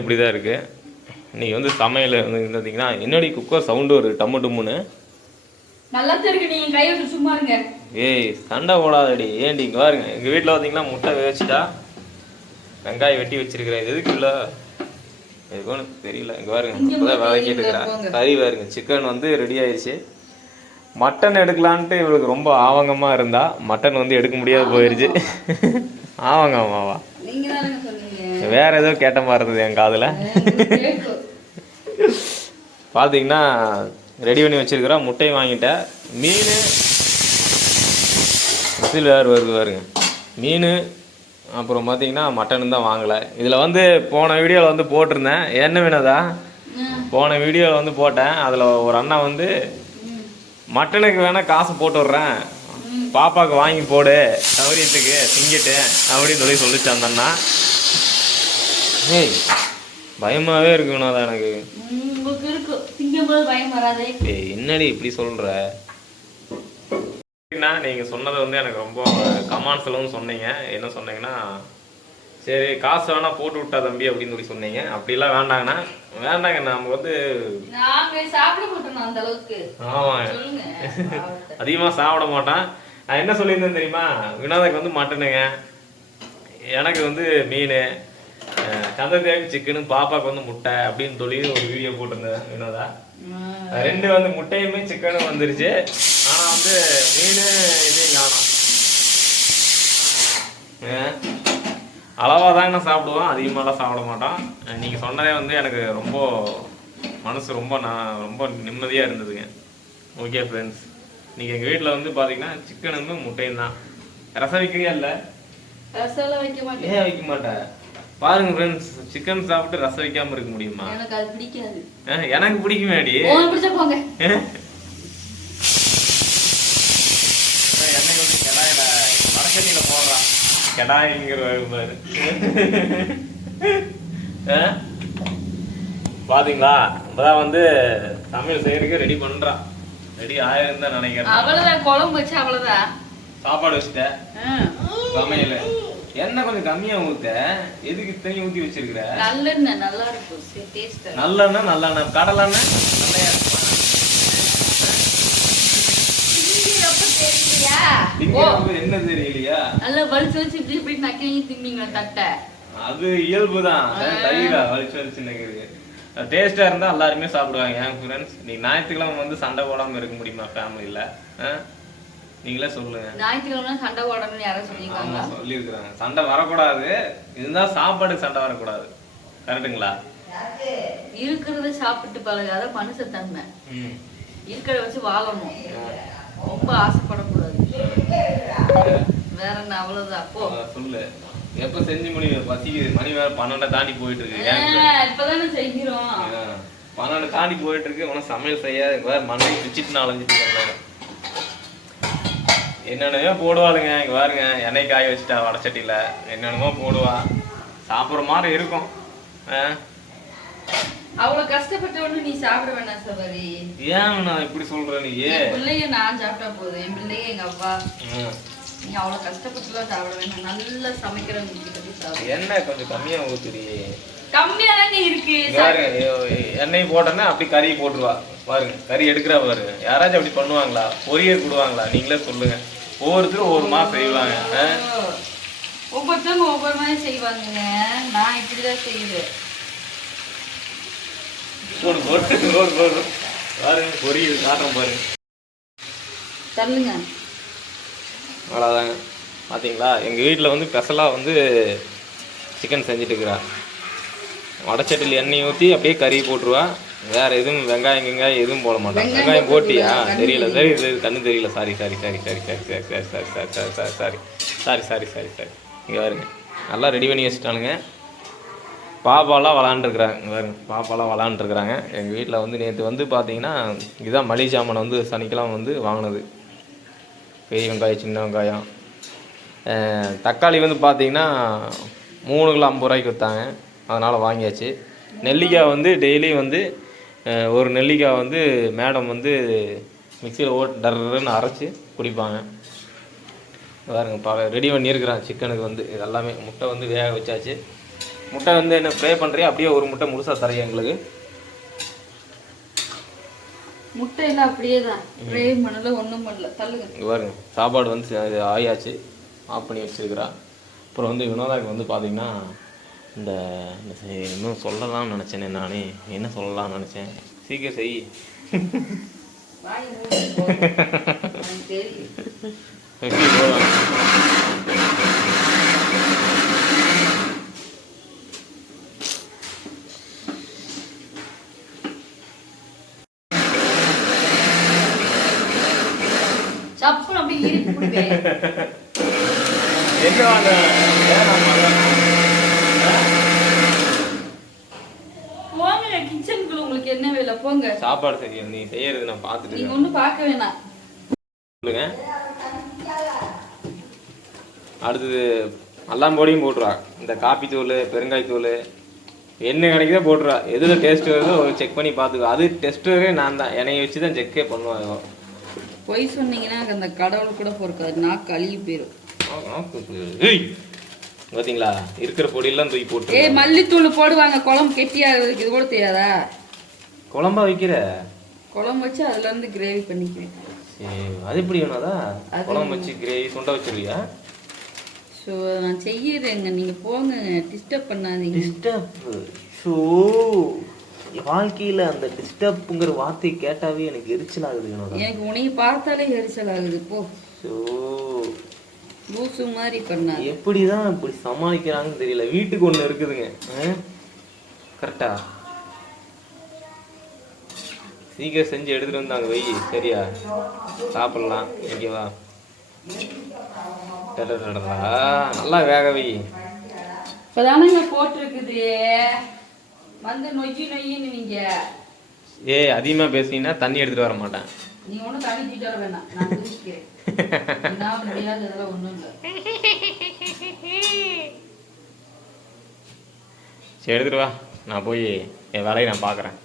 இப்படி தான் இருக்குது. இன்றைக்கி வந்து சமையல் வந்து பார்த்தீங்கன்னா என்னடி குக்கர் சவுண்டு ஒரு டம்மு டம்முன்னு நல்லா இருக்கு. நீங்கள் கை வச்சு சும்மா இருங்க. ஏய் சண்டை போடாதடி. ஏன்டி இங்கே பாருங்க, எங்கள் வீட்டில் பார்த்தீங்கன்னா முட்டை வேச்சிட்டா வெங்காயம் வெட்டி வச்சிருக்கிறேன். இது எதுக்கு இல்லை எதுக்கு தெரியல. இங்கே பாருங்க இப்போதான் வேலை கேட்டுக்கிறேன். கறி பாருங்க, சிக்கன் வந்து ரெடி ஆயிடுச்சு. மட்டன் எடுக்கலான்ட்டு இவளுக்கு ரொம்ப ஆவங்கமாக இருந்தா மட்டன் வந்து எடுக்க முடியாது போயிடுச்சு. ஆவாங்க ஆமாவா வேற ஏதோ கேட்ட மாதிரி இருந்தது என் காதில். பார்த்தீங்கன்னா ரெடி பண்ணி வச்சிருக்கிறோம். முட்டையும் வாங்கிட்டேன். மீன் மிசில் வேறு வருது பாருங்க. மீன் அப்புறம் பார்த்தீங்கன்னா மட்டன் தான் வாங்கலை. இதில் வந்து போன வீடியோவில் வந்து போட்டிருந்தேன் என்ன மீனதா போன வீடியோவில் வந்து போட்டேன். அதில் ஒரு அண்ணா வந்து மட்டனுக்கு வேணால் காசு போட்டு விட்றேன், பாப்பாவுக்கு வாங்கி போடு சௌரியத்துக்கு திங்கிட்டு அப்படின்னு சொல்லிச்சு அந்த அண்ணா. ஏய் பயமாகவே இருக்குண்ணா தான் எனக்கு. என்னடி இப்படி சொல்கிற? நீங்கள் சொன்னதை வந்து எனக்கு ரொம்ப கமெண்ட்ஸ்லாம் சொன்னீங்க. என்ன சொன்னீங்கன்னா சரி காசு வேணா போட்டு விட்டா தம்பி அப்படின்னு சொல்லி சொன்னீங்க. அப்படிலாம் வேண்டாங்கண்ணா வேண்டாங்க, நம்ம வந்து ஆமாங்க அதிகமாக சாப்பிட மாட்டேன். நான் என்ன சொல்லியிருந்தேன் தெரியுமா, வினோதக்கு வந்து மட்டனுங்க, எனக்கு வந்து மீன், சந்திரதேவி சிக்கனு, பாப்பாவுக்கு வந்து முட்டை அப்படின்னு சொல்லி ஒரு வீடியோ போட்டிருந்தேன் வினோதா. ரெண்டு வந்து முட்டையுமே சிக்கனும் வந்துருச்சு. ஆனால் வந்து மீன் இதையும் காணும். அளவாக தாங்க நான் சாப்பிடுவோம், அதிகமாகலாம் சாப்பிட மாட்டோம். நீங்கள் சொன்னதே வந்து எனக்கு ரொம்ப மனசு ரொம்ப நிம்மதியாக இருந்ததுங்க. ஓகே ஃப்ரெண்ட்ஸ், நீங்கள் எங்கள் வீட்டில் வந்து பார்த்தீங்கன்னா சிக்கனுமே முட்டையும் தான். ரசம் வைக்கிறியா? இல்லை ஏன் வைக்க மாட்டேன் பாருங்க ஃப்ரெண்ட்ஸ், சிக்கன் சாப்பிட்டு ரசம் வைக்காம இருக்க முடியுமா? எனக்கு அது பிடிக்காது. எனக்கு பிடிக்குமேடி. எண்ணெய் வந்து கெடாயில வடச்சட்டியில போடுறான். கெடாய்ங்கிற பாரு பாத்தீங்களா? இப்பதான் வந்து சமையல் செய்யறதுக்கு ரெடி பண்றான். ரெடி ஆயிருந்தா நினைக்கிறேன். அவ்வளவுதான், குழம்பு வச்சு அவ்வளவுதான். சாப்பாடு வச்சுட்டேன். சமையல் எண்ணெய் கொஞ்சம் கம்மியா ஊத்த, எதுக்கு இத்தனை ஊத்தி வச்சிருக்கிற? நல்லெண்ணெய் நல்லா இருக்கும், டேஸ்ட். நல்லெண்ணெய் நல்லெண்ணெய் கடலெண்ணெய் நல்லையா இருக்குமா? என்ன தெரியலையா? நல்ல வலிச்சு வலிச்சு இப்படி இப்படி நக்கி தின்னீங்க தட்டை. அது இயல்புதான். தயிரா வலிச்சு வலிச்சு நக்கிறது டேஸ்டா இருந்தா எல்லாருமே சாப்பிடுவாங்க. என் ஃப்ரெண்ட்ஸ், நீ ஞாயிற்றுக்கிழமை வந்து சண்டை போடாம இருக்க முடியுமா ஃபேமிலியில? நீங்களே சொல்லுங்க. ஞாயிற்றுக்கிழமை சண்டை போடணும்னு யாரும் சொல்லியிருக்காங்க? சொல்லியிருக்கிறாங்க. சண்டை வரக்கூடாது, இதுதான் சாப்பாடு சண்டை வரக்கூடாது. கரெக்டுங்களா? இருக்கிறத சாப்பிட்டு பழகாத மனுஷத்தன்மை. இருக்கிறத வச்சு வாழணும், ரொம்ப ஆசைப்படக்கூடாது. வேற என்ன, அவ்வளவுதான். போ சொல்லு. எப்ப செஞ்சு முடிவு? பசிக்குது, மணி வேற 12 தாண்டி போயிட்டு இருக்கு. இப்பதானே செய்கிறோம். 12 தாண்டி போயிட்டு இருக்கு. உனக்கு சமையல் செய்யாது வேற மண்ணை பிச்சுட்டு நாலஞ்சிட்டு இருக்காங்க. என்னென்னமோ போடுவாளுங்க. இங்கே பாருங்க, எண்ணெய் காய வச்சுட்டா வடச்சட்டியில் என்னென்னமோ போடுவா. சாப்பிட்ற மாதிரி இருக்கும். அவ்வளவு கஷ்டப்பட்ட ஒண்ணு நீ சாப்பிட வேணாம் சபரி. ஏன் நான் இப்படி சொல்றேன்? நீ பிள்ளைய நான் சாப்பிட்டா போதும், என் பிள்ளைய எங்க அப்பா. நீ அவ்வளவு கஷ்டப்பட்டுலாம் சாப்பிட வேணாம். நல்லா சமைக்கிறவங்க என்ன கொஞ்சம் கம்மியா ஊத்துடி. கம்மியா தானே இருக்கு. எண்ணெய் போட்டோன்னா அப்படி கறி போட்டுருவா பாருங்க. கறி எடுக்கிறா பாருங்க. யாராச்சும் அப்படி பண்ணுவாங்களா? பொரியல் போடுவாங்களா? நீங்களே சொல்லுங்க. ஒவ்வொருத்தரும் ஒவ்வொரு மாதிரி செய்வாங்க. ஒவ்வொருத்தவங்க ஒவ்வொரு மாதிரி செய்வாங்க. நான் இப்படிதான் செய்யுது. பாருங்க பொரியல் காட்டம் பாருங்க. சொல்லுங்க. அவ்வளோதாங்க. பார்த்தீங்களா, எங்கள் வீட்டில் வந்து ஸ்பெஷலாக வந்து சிக்கன் செஞ்சுட்டு இருக்கிறா. வடச்சட்டியில் எண்ணெய் ஊற்றி அப்படியே கறி போட்டுருவா. வேற எதுவும் வெங்காயம் எதுவும் போட மாட்டாங்க. வெங்காயம் போட்டியா? தெரியல. சரி கண்ணு தெரியல. Sorry sorry sorry sorry sorry sorry sorry sorry sorry sorry sorry sorry sorry sorry sorry sorry இங்கே பாருங்க, நல்லா ரெடி பண்ணி வச்சுட்டானுங்க. பாப்பாலாம் விளாண்டுருக்குறாங்க. இங்கே பாருங்க, பாப்பாலாம் விளாண்டுருக்குறாங்க. எங்கள் வீட்டில் வந்து நேற்று வந்து பார்த்தீங்கன்னா இதுதான் மளிகை சாமான் வந்து சனிக்கிழமை வந்து வாங்கினது. பெரிய வெங்காயம், சின்ன வெங்காயம், தக்காளி வந்து பார்த்தீங்கன்னா 3 கிலோ 50 ரூபாய்க்கு விற்றாங்க. அதனால் வாங்கியாச்சு. நெல்லிக்காய் வந்து டெய்லியும் வந்து ஒரு நெல்லிக்காய் வந்து மேடம் வந்து மிக்சியில் டர்ன்னு அரைச்சி குடிப்பாங்க. பாருங்க ரெடி பண்ணியிருக்கிறான் சிக்கனுக்கு வந்து. இது எல்லாமே முட்டை வந்து வேக வச்சாச்சு. முட்டை வந்து என்ன ஃப்ரை பண்ணுறியா அப்படியே ஒரு முட்டை முழுசாக தரையா எங்களுக்கு? முட்டையெல்லாம் அப்படியே தான் ஃப்ரை பண்ணல, ஒன்றும் பண்ணல. தள்ளுங்க. இங்கே பாருங்க, சாப்பாடு வந்து ஆயாச்சு, ஆஃப் பண்ணி வச்சுருக்கிறா. அப்புறம் வந்து வினோதாக்கு வந்து பார்த்தீங்கன்னா இந்த இன்னும் சொல்லலாம்னு நினச்சேனே நானே, என்ன சொல்லலாம்னு நினச்சேன், சீக்கிரம் செய். எப்படி போகலாம்? சப்புன்னு அப்படியே இருக்கு புடிப்பேன். எங்க வாங்க? போங்க கிச்சனுக்குள்ள, உங்களுக்கு என்ன வேலை போங்க. சாப்பாடு செய்யும், நீ செய்யறது நான் பார்த்துட்டு நீங்க ஒன்றும் பார்க்க வேணாம். சொல்லுங்க. அடுத்தது எல்லாம் பொடியும் போட்டுருவா. இந்த காப்பி தூள், பெருங்காயத்தூள், என்ன கிடைக்குதோ போட்டுருவா. எதில் டேஸ்ட் வருதோ செக் பண்ணி பார்த்துக்கோ. அது டெஸ்டரே நான் தான், என்னைய வச்சு தான் செக்கே பண்ணுவாங்க. பொய் சொன்னீங்கன்னா அந்த கடவுள் கூட பொறுக்காது, நாக்கு அழுகி போயிடும். பார்த்தீங்களா, இருக்கிற பொடியெல்லாம் தூக்கி போட்டு. மல்லித்தூள் போடுவாங்க குழம்பு கெட்டியாகிறதுக்கு, இது கூட தெரியாதா? குழம்பா வைக்கிற? குழம்பு வச்சு அதுல இருந்து கிரேவி பண்ணிக்குவேன். சரி, அது எப்படி வேணாதா? குழம்பு வச்சு கிரேவி சுண்டை வச்சிருவியா? ஸோ நான் செய்யறேங்க, நீங்க போங்க, டிஸ்டர்ப் பண்ணாதீங்க. டிஸ்டர்ப்? ஷோ, வாழ்க்கையில அந்த டிஸ்டர்ப்ங்கிற வார்த்தை கேட்டாவே எனக்கு எரிச்சல் ஆகுது. எனக்கு உன்னைய பார்த்தாலே எரிச்சல் ஆகுது. போ. ஷோ, லூசு மாதிரி பண்ணா. எப்படிதான் இப்படி சமாளிக்கிறாங்கன்னு தெரியல. வீட்டுக்கு ஒண்ணு இருக்குதுங்க, கரெக்டா? சீக்கிரம் செஞ்சு எடுத்துட்டு வந்தாங்க வை, சரியா? சாப்பிடலாம். ஓகேவா? நல்லா வேக வை. இப்பதானங்க போட்டிருக்குது, வந்து நொய்யி நொய்யின்னு நீங்க. அதிகமா பேசினா தண்ணி எடுத்துட்டு வர மாட்டேன். நீ ஒன்றும் தண்ணி தூக்கிட்டு வர வேணாம், நான் தூக்கிக்கிறேன். நான் முடியாததெல்லாம் ஒன்றும் இல்லை. சரி எடுத்துட்டு வா, நான் போய் என் வேலையை நான் பார்க்குறேன்.